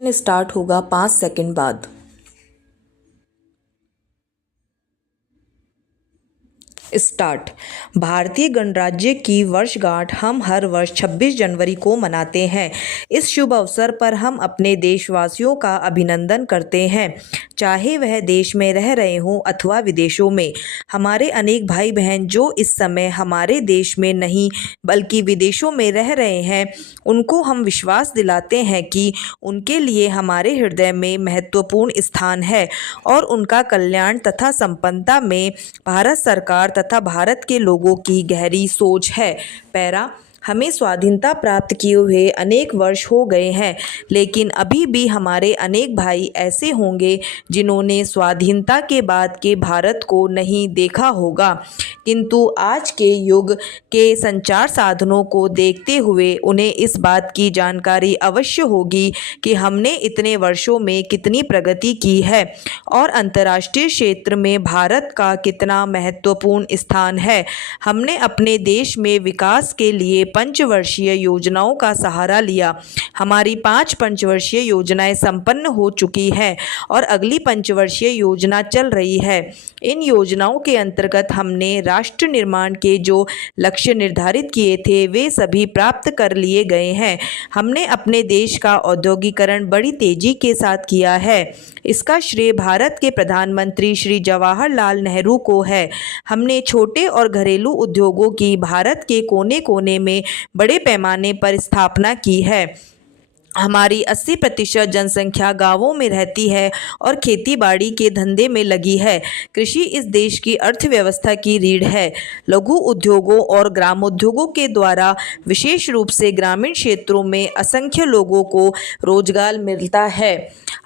Start होगा 5 second बाद। Start. भारतीय गणराज्य की वर्षगांठ हम हर वर्ष 26 जनवरी को मनाते हैं। इस शुभ अवसर पर हम अपने देशवासियों का अभिनंदन करते हैं, चाहे वह देश में रह रहे हों अथवा विदेशों में। हमारे अनेक भाई बहन जो इस समय हमारे देश में नहीं बल्कि विदेशों में रह रहे हैं, उनको हम विश्वास दिलाते हैं कि उनके लिए हमारे हृदय में महत्वपूर्ण स्थान है और उनका कल्याण तथा संपन्नता में भारत सरकार तथा भारत के लोगों की गहरी सोच है। पैरा। हमें स्वाधीनता प्राप्त किए हुए अनेक वर्ष हो गए हैं, लेकिन अभी भी हमारे अनेक भाई ऐसे होंगे जिन्होंने स्वाधीनता के बाद के भारत को नहीं देखा होगा, किंतु आज के युग के संचार साधनों को देखते हुए उन्हें इस बात की जानकारी अवश्य होगी कि हमने इतने वर्षों में कितनी प्रगति की है और अंतर्राष्ट्रीय क्षेत्र में भारत का कितना महत्वपूर्ण स्थान है। हमने अपने देश में विकास के लिए पंचवर्षीय योजनाओं का सहारा लिया। हमारी 5 पंचवर्षीय योजनाएं संपन्न हो चुकी हैं और अगली पंचवर्षीय योजना चल रही है। इन योजनाओं के अंतर्गत हमने राष्ट्र निर्माण के जो लक्ष्य निर्धारित किए थे वे सभी प्राप्त कर लिए गए हैं। हमने अपने देश का औद्योगिकरण बड़ी तेजी के साथ किया है। इसका श्रेय भारत के प्रधानमंत्री श्री जवाहरलाल नेहरू को है। हमने छोटे और घरेलू उद्योगों की भारत के कोने कोने में बड़े पैमाने पर स्थापना की है। हमारी 80% जनसंख्या गांवों में रहती है और खेती बाड़ी के धंधे में लगी है। कृषि इस देश की अर्थव्यवस्था की रीढ़ है। लघु उद्योगों और ग्रामोद्योगों के द्वारा विशेष रूप से ग्रामीण क्षेत्रों में असंख्य लोगों को रोजगार मिलता है।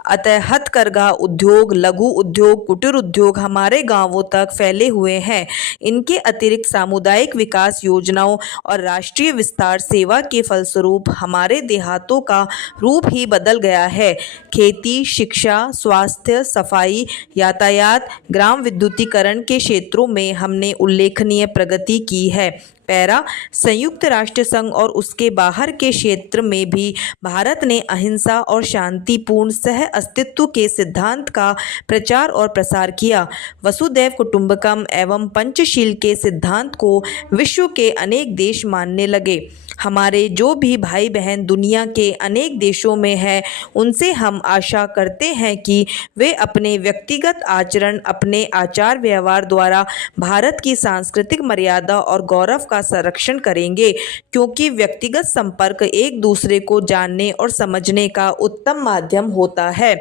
अतः हथकरघा उद्योग, लघु उद्योग, कुटीर उद्योग हमारे गांवों तक फैले हुए हैं। इनके अतिरिक्त सामुदायिक विकास योजनाओं और राष्ट्रीय विस्तार सेवा के फलस्वरूप हमारे देहातों का रूप ही बदल गया है। खेती, शिक्षा, स्वास्थ्य, सफाई, यातायात, ग्राम विद्युतीकरण के क्षेत्रों में हमने उल्लेखनीय प्रगति की है। पैरा। संयुक्त राष्ट्र संघ और उसके बाहर के क्षेत्र में भी भारत ने अहिंसा और शांतिपूर्ण सह अस्तित्व के सिद्धांत का प्रचार और प्रसार किया। वसुधैव कुटुंबकम एवं पंचशील के सिद्धांत को विश्व के अनेक देश मानने लगे। हमारे जो भी भाई बहन दुनिया के अनेक देशों में हैं, उनसे हम आशा करते हैं कि वे अपने व्यक्तिगत आचरण, अपने आचार व्यवहार द्वारा भारत की सांस्कृतिक मर्यादा और गौरव का संरक्षण करेंगे, क्योंकि व्यक्तिगत संपर्क एक दूसरे को जानने और समझने का उत्तम माध्यम होता है।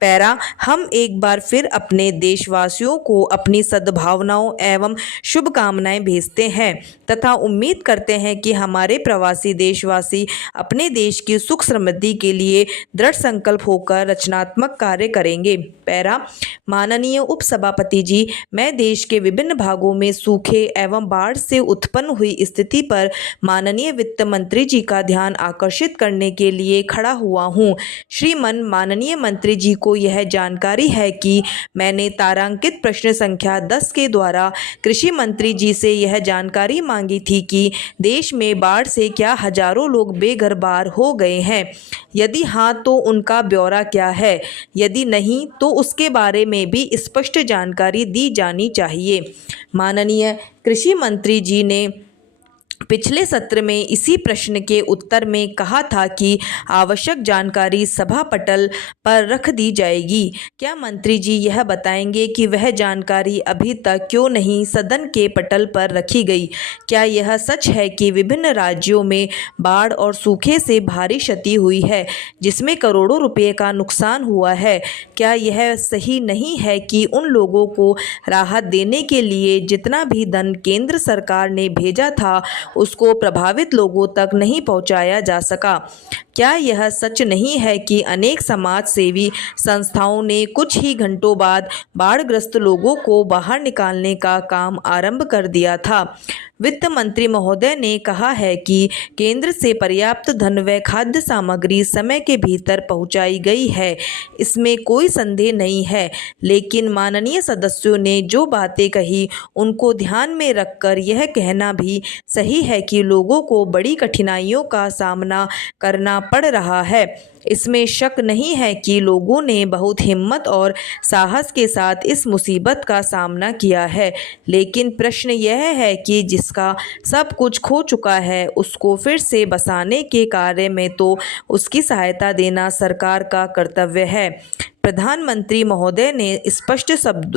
पैरा। हम एक बार फिर अपने देशवासियों को अपनी सद्भावनाओं एवं शुभकामनाएं भेजते हैं तथा उम्मीद करते हैं कि हमारे प्रवासी देशवासी अपने देश की सुख समृद्धि के लिए दृढ़ संकल्प होकर रचनात्मक कार्य करेंगे। पैरा। माननीय उपसभापति जी, मैं देश के विभिन्न भागों में सूखे एवं बाढ़ से उत्पन्न हुई स्थिति पर माननीय वित्त मंत्री जी का ध्यान आकर्षित करने के लिए खड़ा हुआ हूँ। श्रीमान माननीय मंत्री जी को यह जानकारी है कि मैंने तारांकित प्रश्न संख्या 10 के द्वारा कृषि मंत्री जी से यह जानकारी मांगी थी कि देश में बाढ़ से क्या हजारों लोग बेघर बार हो गए हैं। यदि हाँ तो उनका ब्यौरा क्या है, यदि नहीं तो उसके बारे में भी स्पष्ट जानकारी दी जानी चाहिए। माननीय कृषि मंत्री जी ने पिछले सत्र में इसी प्रश्न के उत्तर में कहा था कि आवश्यक जानकारी सभा पटल पर रख दी जाएगी। क्या मंत्री जी यह बताएंगे कि वह जानकारी अभी तक क्यों नहीं सदन के पटल पर रखी गई? क्या यह सच है कि विभिन्न राज्यों में बाढ़ और सूखे से भारी क्षति हुई है, जिसमें करोड़ों रुपये का नुकसान हुआ है? क्या यह सही नहीं है कि उन लोगों को राहत देने के लिए जितना भी धन केंद्र सरकार ने भेजा था उसको प्रभावित लोगों तक नहीं पहुंचाया जा सका? क्या यह सच नहीं है कि अनेक समाज सेवी संस्थाओं ने कुछ ही घंटों बाद बाढ़ग्रस्त लोगों को बाहर निकालने का काम आरंभ कर दिया था? वित्त मंत्री महोदय ने कहा है कि केंद्र से पर्याप्त धन व खाद्य सामग्री समय के भीतर पहुंचाई गई है, इसमें कोई संदेह नहीं है। लेकिन माननीय सदस्यों ने जो बातें कही उनको ध्यान में रखकर यह कहना भी सही है कि लोगों को बड़ी कठिनाइयों का सामना करना पड़ रहा है। इसमें शक नहीं है कि लोगों ने बहुत हिम्मत और साहस के साथ इस मुसीबत का सामना किया है, लेकिन प्रश्न यह है कि जिसका सब कुछ खो चुका है उसको फिर से बसाने के कार्य में तो उसकी सहायता देना सरकार का कर्तव्य है। प्रधानमंत्री महोदय ने स्पष्ट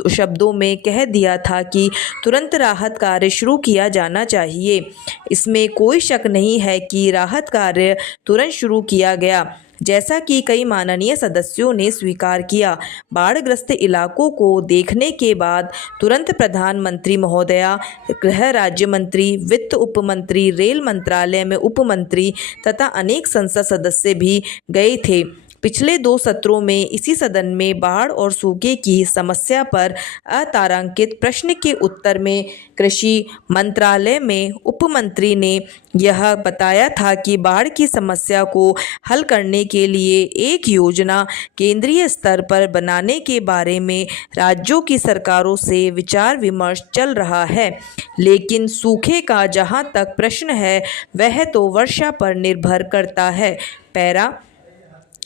शब्दों में कह दिया था कि तुरंत राहत कार्य शुरू किया जाना चाहिए। इसमें कोई शक नहीं है कि राहत कार्य तुरंत शुरू किया गया, जैसा कि कई माननीय सदस्यों ने स्वीकार किया। बाढ़ग्रस्त इलाकों को देखने के बाद तुरंत प्रधानमंत्री महोदया, गृह राज्य मंत्री, वित्त उपमंत्री, रेल मंत्रालय में उपमंत्री तथा अनेक संसद सदस्य भी गए थे। पिछले 2 सत्रों में इसी सदन में बाढ़ और सूखे की समस्या पर अतारांकित प्रश्न के उत्तर में कृषि मंत्रालय में उपमंत्री ने यह बताया था कि बाढ़ की समस्या को हल करने के लिए एक योजना केंद्रीय स्तर पर बनाने के बारे में राज्यों की सरकारों से विचार विमर्श चल रहा है, लेकिन सूखे का जहां तक प्रश्न है वह तो वर्षा पर निर्भर करता है। पैरा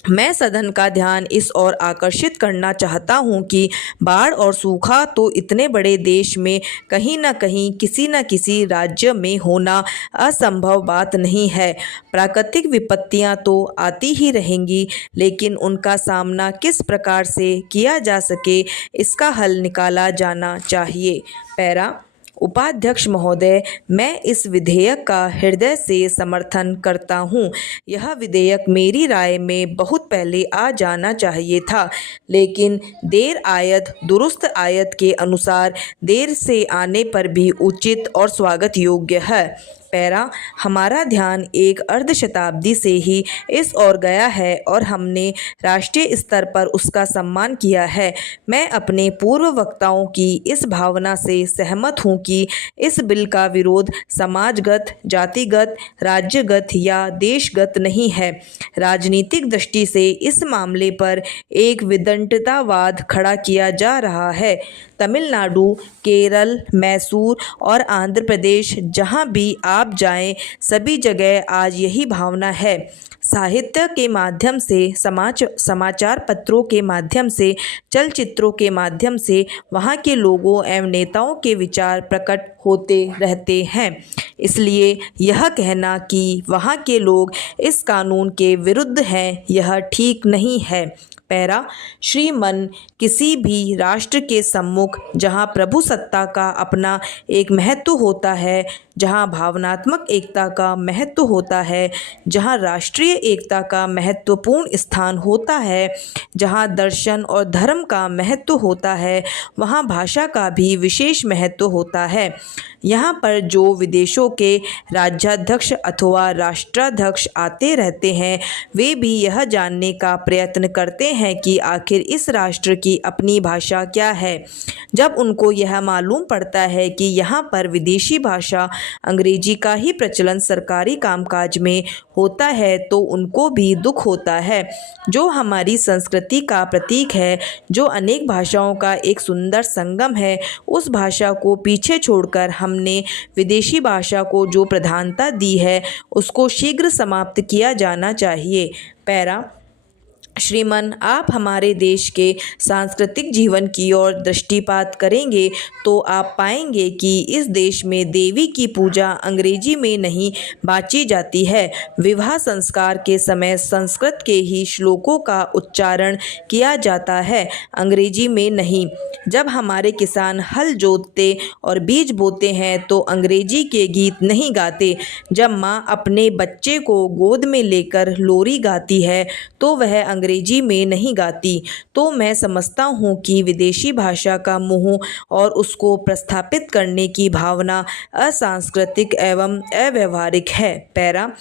मैं सदन का ध्यान इस ओर आकर्षित करना चाहता हूं कि बाढ़ और सूखा तो इतने बड़े देश में कहीं न कहीं किसी न किसी राज्य में होना असंभव बात नहीं है। प्राकृतिक विपत्तियां तो आती ही रहेंगी, लेकिन उनका सामना किस प्रकार से किया जा सके इसका हल निकाला जाना चाहिए। पैरा उपाध्यक्ष महोदय, मैं इस विधेयक का हृदय से समर्थन करता हूं। यह विधेयक मेरी राय में बहुत पहले आ जाना चाहिए था, लेकिन देर आयत दुरुस्त आयत के अनुसार देर से आने पर भी उचित और स्वागत योग्य है। पैरा हमारा ध्यान एक अर्धशताब्दी से ही इस ओर गया है और हमने राष्ट्रीय स्तर पर उसका सम्मान किया है। मैं अपने पूर्व वक्ताओं की इस भावना से सहमत हूं कि इस बिल का विरोध समाजगत, जातिगत, राज्यगत या देशगत नहीं है। राजनीतिक दृष्टि से इस मामले पर एक विदंडतावाद खड़ा किया जा रहा है। तमिलनाडु, केरल, मैसूर और आंध्र प्रदेश, जहां भी आप जाएं, सभी जगह आज यही भावना है। साहित्य के माध्यम से, समाचार पत्रों के माध्यम से, चलचित्रों के माध्यम से वहाँ के लोगों एवं नेताओं के विचार प्रकट होते रहते हैं। इसलिए यह कहना कि वहाँ के लोग इस कानून के विरुद्ध हैं, यह ठीक नहीं है। पैरा श्रीमन किसी भी राष्ट्र के सम्मुख जहाँ प्रभु सत्ता का अपना एक महत्व होता है, जहाँ भावनात्मक एकता का महत्व होता है, जहाँ राष्ट्रीय एकता का महत्वपूर्ण स्थान होता है, जहाँ दर्शन और धर्म का महत्व होता है, वहाँ भाषा का भी विशेष महत्व होता है। यहाँ पर जो विदेशों के राज्याध्यक्ष अथवा राष्ट्राध्यक्ष आते रहते हैं, वे भी यह जानने का प्रयत्न करते हैं कि आखिर इस राष्ट्र की अपनी भाषा क्या है। जब उनको यह मालूम पड़ता है कि यहाँ पर विदेशी भाषा अंग्रेजी का ही प्रचलन सरकारी कामकाज में होता है, तो उनको भी दुख होता है। जो हमारी संस्कृति का प्रतीक है, जो अनेक भाषाओं का एक सुंदर संगम है, उस भाषा को पीछे छोड़कर हमने विदेशी भाषा को जो प्रधानता दी है, उसको शीघ्र समाप्त किया जाना चाहिए। पैरा श्रीमन आप हमारे देश के सांस्कृतिक जीवन की ओर दृष्टिपात करेंगे तो आप पाएंगे कि इस देश में देवी की पूजा अंग्रेजी में नहीं बाँची जाती है। विवाह संस्कार के समय संस्कृत के ही श्लोकों का उच्चारण किया जाता है, अंग्रेजी में नहीं। जब हमारे किसान हल जोतते और बीज बोते हैं तो अंग्रेजी के गीत नहीं गाते। जब माँ अपने बच्चे को गोद में लेकर लोरी गाती है तो वह अंग्रेजी में नहीं गाती। तो मैं समझता हूँ कि विदेशी भाषा का मोह और उसको प्रस्थापित करने की भावना असांस्कृतिक एवं अव्यवहारिक है। पैरा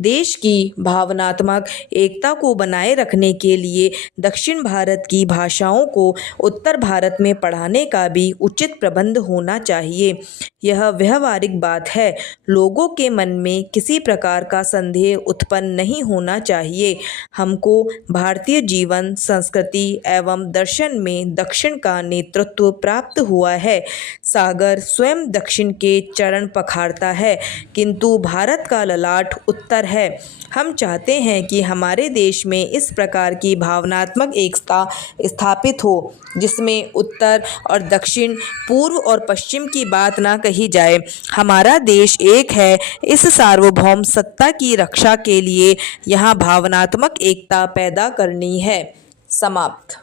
देश की भावनात्मक एकता को बनाए रखने के लिए दक्षिण भारत की भाषाओं को उत्तर भारत में पढ़ाने का भी उचित प्रबंध होना चाहिए। यह व्यवहारिक बात है। लोगों के मन में किसी प्रकार का संदेह उत्पन्न नहीं होना चाहिए। हमको भारतीय जीवन, संस्कृति एवं दर्शन में दक्षिण का नेतृत्व प्राप्त हुआ है। सागर स्वयं दक्षिण के चरण पखारता है, किंतु भारत का ललाट उत्तर है। हम चाहते हैं कि हमारे देश में इस प्रकार की भावनात्मक एकता स्थापित हो जिसमें उत्तर और दक्षिण, पूर्व और पश्चिम की बात ना कही जाए। हमारा देश एक है। इस सार्वभौम सत्ता की रक्षा के लिए यहाँ भावनात्मक एकता पैदा करनी है। समाप्त।